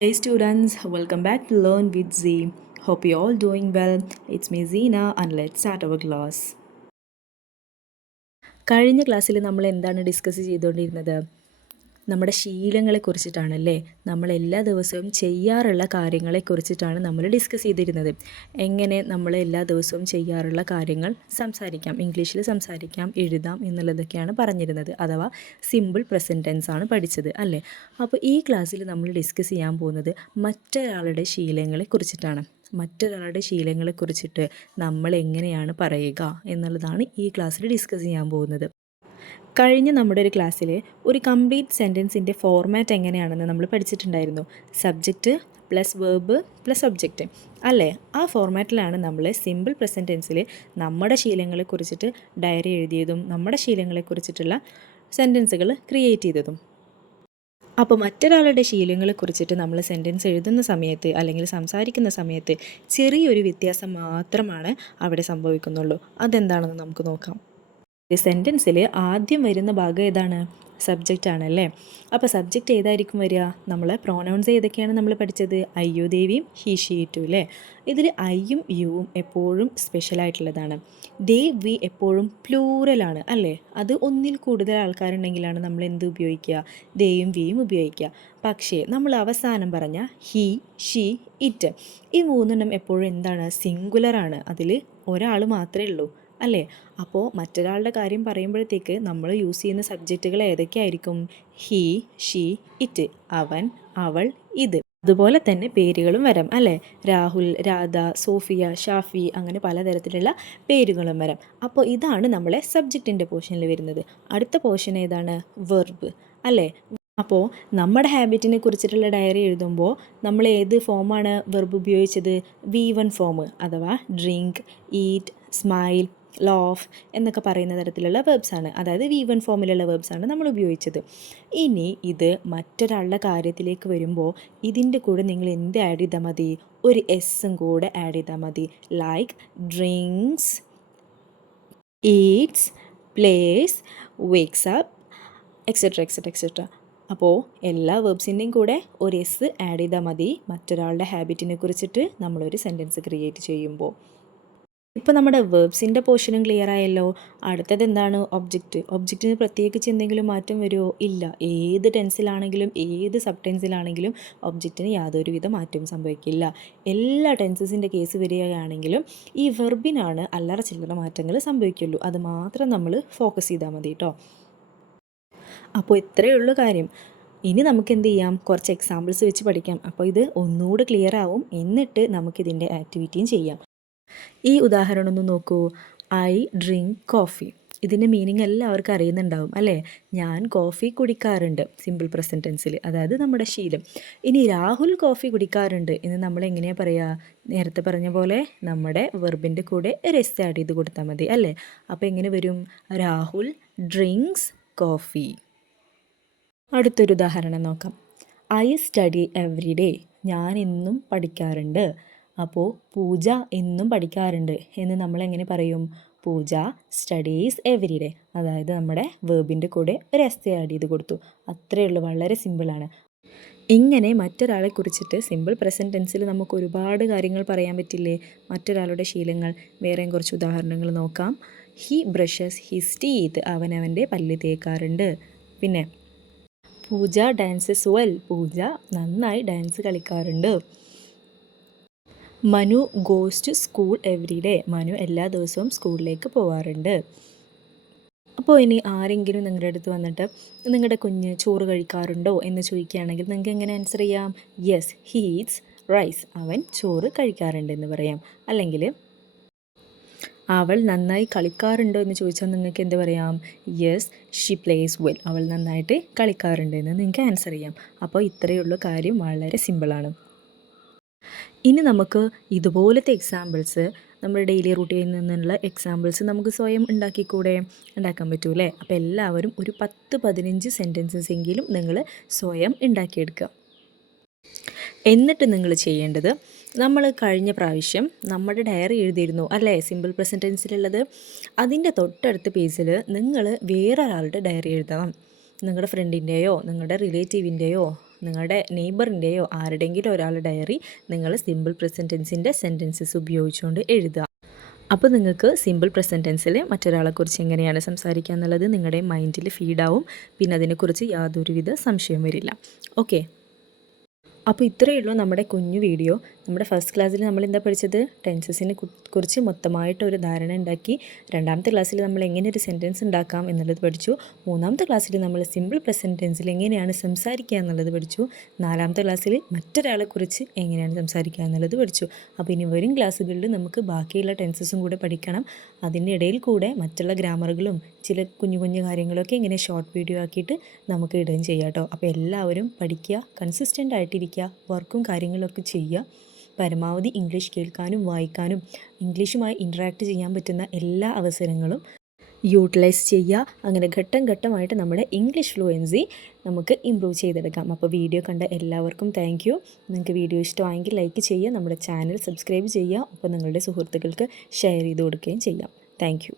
Hey students, welcome back to Learn with Z. Hope you all doing well. It's me Zina and let's start our class. കഴിഞ്ഞ ക്ലാസ്സിൽ നമ്മൾ എന്താണ് discuss ചെയ്തുകൊണ്ടിരുന്നത്? നമ്മുടെ ശീലങ്ങളെക്കുറിച്ചിട്ടാണല്ലേ. നമ്മൾ എല്ലാ ദിവസവും ചെയ്യാറുള്ള കാര്യങ്ങളെക്കുറിച്ചിട്ടാണ് നമ്മൾ ഡിസ്കസ് ചെയ്തിരുന്നത്. എങ്ങനെ നമ്മൾ എല്ലാ ദിവസവും ചെയ്യാറുള്ള കാര്യങ്ങൾ സംസാരിക്കാം, ഇംഗ്ലീഷിൽ സംസാരിക്കാം, എഴുതാം എന്നുള്ളതൊക്കെയാണ് പറഞ്ഞിരുന്നത്. അഥവാ സിമ്പിൾ പ്രസൻറ്റ് ടെൻസ് ആണ് പഠിച്ചത് അല്ലേ. അപ്പോൾ ഈ ക്ലാസ്സിൽ നമ്മൾ ഡിസ്കസ് ചെയ്യാൻ പോകുന്നത് മറ്റൊരാളുടെ ശീലങ്ങളെക്കുറിച്ചിട്ടാണ്. മറ്റൊരാളുടെ ശീലങ്ങളെക്കുറിച്ചിട്ട് നമ്മൾ എങ്ങനെയാണ് പറയുക എന്നുള്ളതാണ് ഈ ക്ലാസ്സിൽ ഡിസ്കസ് ചെയ്യാൻ പോകുന്നത്. കഴിഞ്ഞ നമ്മുടെ ഒരു ക്ലാസ്സിൽ ഒരു കംപ്ലീറ്റ് സെൻറ്റൻസിൻ്റെ ഫോർമാറ്റ് എങ്ങനെയാണെന്ന് നമ്മൾ പഠിച്ചിട്ടുണ്ടായിരുന്നു. Subject plus verb plus object അല്ലേ. ആ ഫോർമാറ്റിലാണ് നമ്മൾ സിമ്പിൾ പ്രസൻറ്റ് ടെൻസിൽ നമ്മുടെ ശീലങ്ങളെക്കുറിച്ചിട്ട് ഡയറി എഴുതിയതും നമ്മുടെ ശീലങ്ങളെക്കുറിച്ചിട്ടുള്ള സെൻറ്റൻസുകൾ ക്രിയേറ്റ് ചെയ്തതും. അപ്പോൾ മറ്റൊരാളുടെ ശീലങ്ങളെക്കുറിച്ചിട്ട് നമ്മൾ സെൻറ്റൻസ് എഴുതുന്ന സമയത്ത് അല്ലെങ്കിൽ സംസാരിക്കുന്ന സമയത്ത് ചെറിയൊരു വ്യത്യാസം മാത്രമാണ് അവിടെ സംഭവിക്കുന്നുള്ളൂ. അതെന്താണെന്ന് നമുക്ക് നോക്കാം. ഈ സെൻറ്റൻസിൽ ആദ്യം വരുന്ന ഭാഗം ഏതാണ്? സബ്ജക്റ്റ് ആണല്ലേ. അപ്പോൾ സബ്ജക്റ്റ് ഏതായിരിക്കും വരിക? നമ്മൾ പ്രോനൗൺസ് ഏതൊക്കെയാണ് നമ്മൾ പഠിച്ചത്? അയ്യോ ദേവിയും ഹി ഷീ ടു അല്ലേ. ഇതിൽ ഐയും യുവും എപ്പോഴും സ്പെഷ്യലായിട്ടുള്ളതാണ്. ദേ വി എപ്പോഴും പ്ലൂറലാണ് അല്ലേ. അത് ഒന്നിൽ കൂടുതൽ ആൾക്കാരുണ്ടെങ്കിലാണ് നമ്മൾ എന്ത് ഉപയോഗിക്കുക? ദേയും വിയും ഉപയോഗിക്കുക. പക്ഷേ നമ്മൾ അവസാനം പറഞ്ഞ ഹി ഷീ ഇറ്റ് ഈ മൂന്നെണ്ണം എപ്പോഴും എന്താണ്? സിംഗുലറാണ്. അതിൽ ഒരാൾ മാത്രമേ ഉള്ളൂ അല്ലേ. അപ്പോൾ മറ്റൊരാളുടെ കാര്യം പറയുമ്പോഴത്തേക്ക് നമ്മൾ യൂസ് ചെയ്യുന്ന സബ്ജക്റ്റുകൾ ഏതൊക്കെയായിരിക്കും? ഹി ഷീ ഇറ്റ്, അവൻ അവൾ ഇത്. അതുപോലെ തന്നെ പേരുകളും വരാം അല്ലേ. രാഹുൽ, രാധ, സോഫിയ, ഷാഫി അങ്ങനെ പലതരത്തിലുള്ള പേരുകളും വരാം. അപ്പോൾ ഇതാണ് നമ്മളെ സബ്ജക്റ്റിൻ്റെ പോർഷനിൽ വരുന്നത്. അടുത്ത പോർഷൻ ഏതാണ്? വെർബ് അല്ലേ. അപ്പോൾ നമ്മുടെ ഹാബിറ്റിനെ കുറിച്ചിട്ടുള്ള ഡയറി എഴുതുമ്പോൾ നമ്മൾ ഏത് ഫോമാണ് വെർബ് ഉപയോഗിച്ചത്? V1 ഫോം അഥവാ ഡ്രിങ്ക്, ഈറ്റ്, സ്മൈൽ, ലോഫ് എന്നൊക്കെ പറയുന്ന തരത്തിലുള്ള വേർബ്സാണ്. അതായത് V1 ഫോമിലുള്ള വേർബ്സാണ് നമ്മൾ ഉപയോഗിച്ചത്. ഇനി ഇത് മറ്റൊരാളുടെ കാര്യത്തിലേക്ക് വരുമ്പോൾ ഇതിൻ്റെ കൂടെ നിങ്ങൾ എന്ത് ആഡ് ചെയ്താൽ മതി? ഒരു എസ്സും കൂടെ ആഡ് ചെയ്താൽ മതി. Like drinks, Eats, place, wakes up, etcetera etcetera etcetera. അപ്പോൾ എല്ലാ വേർബ്സിൻ്റെയും കൂടെ ഒരു എസ് ആഡ് ചെയ്താൽ മതി മറ്റൊരാളുടെ ഹാബിറ്റിനെ കുറിച്ചിട്ട് നമ്മളൊരു സെൻറ്റൻസ് ക്രിയേറ്റ് ചെയ്യുമ്പോൾ. ഇപ്പോൾ നമ്മുടെ വേർബ്സിൻ്റെ പോർഷനും ക്ലിയർ ആയല്ലോ. അടുത്തത് എന്താണ്? ഒബ്ജക്റ്റ്. ഒബ്ജക്റ്റിന് പ്രത്യേകിച്ച് എന്തെങ്കിലും മാറ്റം വരുമോ? ഇല്ല. ഏത് ടെൻസിലാണെങ്കിലും ഏത് സബ് ടെൻസിലാണെങ്കിലും ഒബ്ജക്റ്റിന് യാതൊരുവിധ മാറ്റവും സംഭവിക്കില്ല. എല്ലാ ടെൻസസിൻ്റെ കേസ് വരികയാണെങ്കിലും ഈ വെർബിനാണ് അല്ലറ ചില്ലറ മാറ്റങ്ങൾ സംഭവിക്കുള്ളൂ. അത് മാത്രം നമ്മൾ ഫോക്കസ് ചെയ്താൽ മതി കേട്ടോ. അപ്പോൾ ഇത്രയേ ഉള്ളൂ കാര്യം. ഇനി നമുക്ക് എന്ത് ചെയ്യാം? കുറച്ച് എക്സാമ്പിൾസ് വെച്ച് പഠിക്കാം. അപ്പോൾ ഇത് ഒന്നുകൂടെ ക്ലിയർ ആവും. എന്നിട്ട് നമുക്കിതിൻ്റെ ആക്ടിവിറ്റിയും ചെയ്യാം. ഈ ഉദാഹരണം ഒന്ന് നോക്കൂ. I drink coffee. ഇതിൻ്റെ മീനിങ് എല്ലാവർക്കും അറിയുന്നുണ്ടാവും അല്ലേ. ഞാൻ കോഫി കുടിക്കാറുണ്ട്, സിമ്പിൾ പ്രസൻറ്റ് ടെൻസിൽ, അതായത് നമ്മുടെ ശീലം. ഇനി രാഹുൽ കോഫി കുടിക്കാറുണ്ട് എന്ന് നമ്മൾ എങ്ങനെയാണ് പറയുക? നേരത്തെ പറഞ്ഞ പോലെ നമ്മുടെ വെർബിൻ്റെ കൂടെ ഒരു എസ് ആഡ് ചെയ്ത് കൊടുത്താൽ മതി അല്ലേ. അപ്പോൾ എങ്ങനെ വരും? Rahul drinks coffee. അടുത്തൊരു ഉദാഹരണം നോക്കാം. I study every day. ഞാൻ എന്നും പഠിക്കാറുണ്ട്. അപ്പോൾ പൂജ എന്നും പഠിക്കാറുണ്ട് എന്ന് നമ്മൾ എങ്ങനെ പറയും? പൂജ സ്റ്റഡീസ് എവറി ഡേ. അതായത് നമ്മുടെ വേർബിൻ്റെ കൂടെ ഒരു എസ് ആഡ് ചെയ്ത് കൊടുത്തു. അത്രയേ ഉള്ളൂ, വളരെ സിമ്പിളാണ്. ഇങ്ങനെ മറ്റൊരാളെ കുറിച്ചിട്ട് സിമ്പിൾ പ്രസൻറ്റ് ടെൻസിൽ നമുക്ക് ഒരുപാട് കാര്യങ്ങൾ പറയാൻ പറ്റില്ലേ? മറ്റൊരാളുടെ ശീലങ്ങൾ. വേറെയും കുറച്ച് ഉദാഹരണങ്ങൾ നോക്കാം. He brushes his teeth. അവനവൻ്റെ പല്ല് തേക്കാറുണ്ട്. പിന്നെ പൂജ ഡാൻസസ് വെൽ. പൂജ നന്നായി ഡാൻസ് കളിക്കാറുണ്ട്. Manu goes to school every day. Manu എല്ലാ ദിവസവും സ്കൂളിലേക്ക് പോകാറുണ്ട്. അപ്പോൾ ഇനി ആരെങ്കിലും നിങ്ങളുടെ അടുത്ത് വന്നിട്ട് നിങ്ങളുടെ കുഞ്ഞ് ചോറ് കഴിക്കാറുണ്ടോ എന്ന് ചോദിക്കുകയാണെങ്കിൽ നിങ്ങൾക്ക് എങ്ങനെ ആൻസർ ചെയ്യാം? Yes he eats rice. അവൻ ചോറ് കഴിക്കാറുണ്ട് എന്ന് പറയാം. അല്ലെങ്കിൽ അവൾ നന്നായി കളിക്കാറുണ്ടോ എന്ന് ചോദിച്ചാൽ നിങ്ങൾക്ക് എന്ത് പറയാം? Yes Xi place well. അവൾ നന്നായിട്ട് കളിക്കാറുണ്ട് എന്ന് നിങ്ങൾക്ക് ആൻസർ ചെയ്യാം. അപ്പോൾ ഇത്രയേ ഉള്ളൂ കാര്യം, വളരെ സിമ്പിളാണ്. ഇനി നമുക്ക് ഇതുപോലത്തെ എക്സാമ്പിൾസ് നമ്മുടെ ഡെയിലി റൂട്ടീനിൽ നിന്നുള്ള എക്സാമ്പിൾസ് നമുക്ക് സ്വയം ഉണ്ടാക്കാൻ പറ്റൂലേ. അപ്പോൾ എല്ലാവരും ഒരു 10-15 സെൻറ്റൻസസ് എങ്കിലും നിങ്ങൾ സ്വയം ഉണ്ടാക്കിയെടുക്കുക. എന്നിട്ട് നിങ്ങൾ ചെയ്യേണ്ടത്, നമ്മൾ കഴിഞ്ഞ പ്രാവശ്യം നമ്മുടെ ഡയറി എഴുതിയിരുന്നു അല്ലേ, സിമ്പിൾ പ്രസൻറ്റ് ടെൻസിലുള്ളത്. അതിൻ്റെ തൊട്ടടുത്ത പേജിൽ നിങ്ങൾ വേറൊരാളുടെ ഡയറി എഴുതണം. നിങ്ങളുടെ ഫ്രണ്ടിൻ്റെയോ നിങ്ങളുടെ റിലേറ്റീവിൻ്റെയോ നിങ്ങളുടെ നെയ്ബറിൻ്റെയോ ആരുടെയെങ്കിലും ഒരാളുടെ ഡയറി നിങ്ങൾ സിമ്പിൾ പ്രസൻറ്റ് ടെൻസിൻ്റെ സെൻറ്റൻസസ് ഉപയോഗിച്ചുകൊണ്ട് എഴുതുക. അപ്പോൾ നിങ്ങൾക്ക് സിമ്പിൾ പ്രസൻറ്റ് ടെൻസിൽ മറ്റൊരാളെക്കുറിച്ച് എങ്ങനെയാണ് സംസാരിക്കുക എന്നുള്ളത് നിങ്ങളുടെ മൈൻഡിൽ ഫീഡാവും. പിന്നെ അതിനെക്കുറിച്ച് യാതൊരുവിധ സംശയവും വരില്ല. ഓക്കെ, അപ്പോൾ ഇത്രയേ ഉള്ളൂ നമ്മുടെ കുഞ്ഞു വീഡിയോ. നമ്മുടെ ഫസ്റ്റ് ക്ലാസ്സിൽ നമ്മൾ എന്താ പഠിച്ചത്? ടെൻസസിനെ കുറിച്ച് മൊത്തമായിട്ടൊരു ധാരണ ഉണ്ടാക്കി. രണ്ടാമത്തെ ക്ലാസ്സിൽ നമ്മൾ എങ്ങനെ ഒരു സെൻറ്റൻസ് ഉണ്ടാക്കാം എന്നുള്ളത് പഠിച്ചു. മൂന്നാമത്തെ ക്ലാസ്സിൽ നമ്മൾ സിമ്പിൾ പ്രസൻറ്റ് ടെൻസിൽ എങ്ങനെയാണ് സംസാരിക്കുക എന്നുള്ളത് പഠിച്ചു. നാലാമത്തെ ക്ലാസ്സിൽ മറ്റൊരാളെക്കുറിച്ച് എങ്ങനെയാണ് സംസാരിക്കുക എന്നുള്ളത് പഠിച്ചു. അപ്പോൾ ഇനി വരും ക്ലാസ്സുകളിൽ നമുക്ക് ബാക്കിയുള്ള ടെൻസസും കൂടെ പഠിക്കണം. അതിൻ്റെ ഇടയിൽ കൂടെ മറ്റുള്ള ഗ്രാമറുകളും ചില കുഞ്ഞു കുഞ്ഞു കാര്യങ്ങളൊക്കെ ഇങ്ങനെ ഷോർട്ട് വീഡിയോ ആക്കിയിട്ട് നമുക്ക് ഇടുകയും ചെയ്യാം കേട്ടോ. അപ്പോൾ എല്ലാവരും പഠിക്കുക, കൺസിസ്റ്റൻ്റ് ആയിട്ടിരിക്കുക, വർക്കും കാര്യങ്ങളൊക്കെ ചെയ്യുക. പരമാവധി ഇംഗ്ലീഷ് കേൾക്കാനും വായിക്കാനും ഇംഗ്ലീഷുമായി ഇൻട്രാക്ട് ചെയ്യാൻ പറ്റുന്ന എല്ലാ അവസരങ്ങളും യൂട്ടിലൈസ് ചെയ്യുക. അങ്ങനെ ഘട്ടം ഘട്ടമായിട്ട് നമ്മുടെ ഇംഗ്ലീഷ് ഫ്ലുവൻസി നമുക്ക് ഇമ്പ്രൂവ് ചെയ്തെടുക്കാം. അപ്പോൾ വീഡിയോ കണ്ട എല്ലാവർക്കും താങ്ക് യു. നിങ്ങൾക്ക് വീഡിയോ ഇഷ്ടമായെങ്കിൽ ലൈക്ക് ചെയ്യുക, നമ്മുടെ ചാനൽ സബ്സ്ക്രൈബ് ചെയ്യുക, ഒപ്പം നിങ്ങളുടെ സുഹൃത്തുക്കൾക്ക് ഷെയർ ചെയ്ത് കൊടുക്കുകയും ചെയ്യാം. Thank you.